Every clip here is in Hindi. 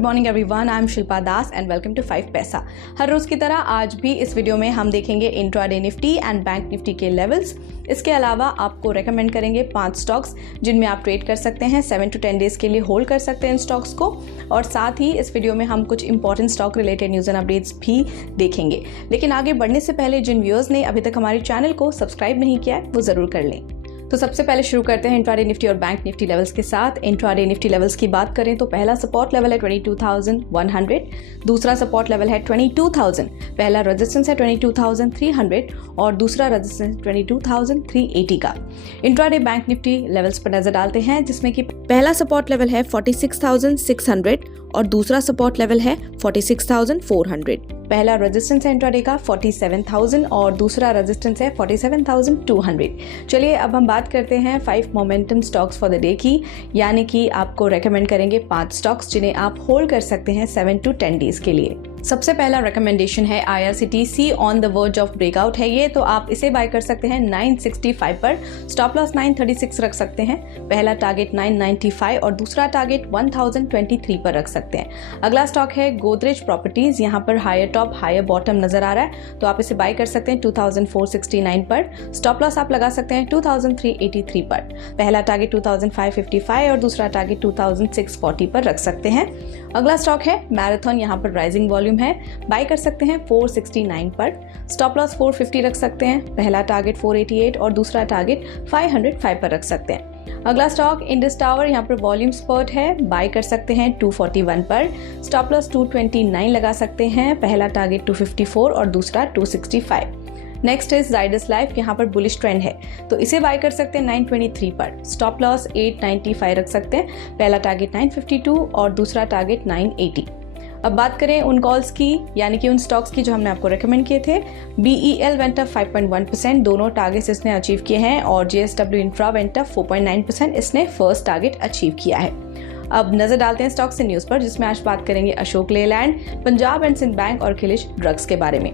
Good morning everyone, I am Shilpa Das and welcome to 5 Paisa. हर रोज की तरह आज भी इस वीडियो में हम देखेंगे intraday Nifty and bank Nifty के लेवल्स। इसके अलावा आपको रेकमेंड करेंगे 5 स्टॉक्स जिनमें आप ट्रेड कर सकते हैं, 7 to 10 डेज के लिए होल्ड कर सकते हैं इन स्टॉक्स को। और साथ ही इस वीडियो में हम कुछ important stock related news and updates भी देखेंगे। लेकिन आगे बढ़ने से पहले जिन व्यूअर्स ने अभी तक हमारे चैनल को सब्सक्राइब नहीं किया है वो ज़रूर कर लें। तो सबसे पहले शुरू करते हैं इंट्राडे निफ्टी और बैंक निफ्टी लेवल्स के साथ। इंट्राडे निफ्टी लेवल्स की बात करें तो पहला सपोर्ट लेवल है 22,100, दूसरा सपोर्ट लेवल है 22,000, पहला रेजिस्टेंस है 22,300 और दूसरा रेजिस्टेंस 22,380 का। इंट्राडे बैंक निफ्टी लेवल्स पर नजर डालते हैं जिसमें कि पहला सपोर्ट लेवल है 46,600 और दूसरा सपोर्ट लेवल है 46,400। पहला रेजिस्टेंस है इंट्राडे का 47,000 और दूसरा रेजिस्टेंस है 47,200। चलिए अब हम बात करते हैं 5 momentum stocks for the day की, यानी कि आपको रेकमेंड करेंगे 5 स्टॉक्स जिन्हें आप होल्ड कर सकते हैं 7 to 10 डेज के लिए। सबसे पहला रिकमेंडेशन है IRCTC on the verge of breakout है ये, तो आप इसे बाय कर सकते हैं 965 पर। स्टॉप लॉस 936 रख सकते हैं, पहला टारगेट 995 और दूसरा टारगेट 1023 पर रख सकते हैं। अगला स्टॉक है गोदरेज प्रॉपर्टीज, यहाँ पर हायर टॉप हायर बॉटम नजर आ रहा है, तो आप इसे बाय कर सकते हैं 2469 पर। स्टॉप लॉस आप लगा सकते हैं 2383 पर, पहला टारगेट 2555 और दूसरा टारगेट 2640 पर रख सकते हैं। अगला स्टॉक है मैराथन, यहाँ पर राइजिंग वॉल्यूम है, बाय कर सकते हैं 469 पर। स्टॉप लॉस 450 रख सकते हैं, पहला टारगेट 488 और दूसरा टारगेट 505 पर रख सकते हैं। अगला स्टॉक इंडस टावर, यहाँ पर वॉल्यूम स्पर्ट है, बाय कर सकते हैं 241 पर। स्टॉप लॉस 229 लगा सकते हैं, पहला टारगेट 254 और दूसरा 265। नेक्स्ट इज जाइडस लाइफ, यहाँ पर बुलिश ट्रेंड है, तो इसे बाय कर सकते हैं 923 पर। स्टॉप लॉस 895 रख सकते हैं, पहला टारगेट 952 और दूसरा टारगेट 980। अब बात करें उन कॉल्स की, यानी कि उन स्टॉक्स की जो हमने आपको रेकमेंड किए थे। BEL वेंट अप 5.1%, दोनों टारगेट्स इसने अचीव किए हैं, और JSW इंफ्रा वेंट अप 4.9%, इसने फर्स्ट टारगेट अचीव किया है। अब नजर डालते हैं स्टॉक्स एंड न्यूज पर, जिसमें आज बात करेंगे अशोक लेलैंड, पंजाब एंड सिंध बैंक और खिलिश ड्रग्स के बारे में।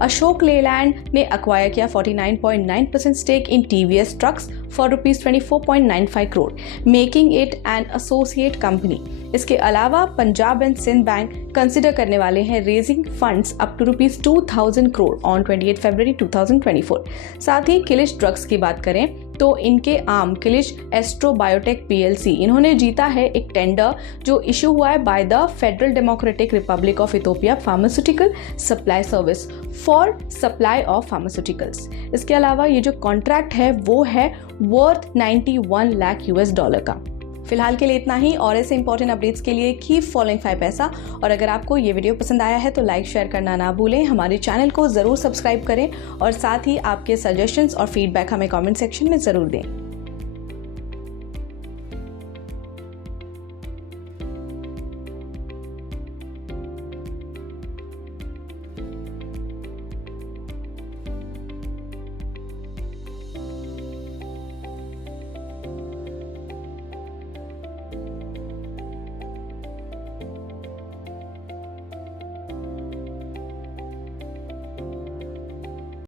अशोक लेलैंड ने अक्वायर किया 49.9% stake in TVS trucks for ₹24.95 crore, making it an associate company. इसके अलावा Punjab and Sind bank consider करने वाले हैं raising funds up to ₹2,000 crore on 28 February 2024। साथ ही किलिश ड्रग्स की बात करें तो इनके आर्म किलिश एस्ट्रो बायोटेक PLC, इन्होंने जीता है एक टेंडर जो इशू हुआ है by the federal democratic Republic of Ethiopia pharmaceutical supply service for supply of pharmaceuticals. इसके अलावा ये जो कॉन्ट्रैक्ट है वो है वर्थ $91 लाख का। फिलहाल के लिए इतना ही, और ऐसे इंपॉर्टेंट अपडेट्स के लिए कीप फॉलोइंग 5 पैसा। और अगर आपको ये वीडियो पसंद आया है तो लाइक शेयर करना ना भूलें, हमारे चैनल को ज़रूर सब्सक्राइब करें और साथ ही आपके सजेशंस और फीडबैक हमें कमेंट सेक्शन में ज़रूर दें।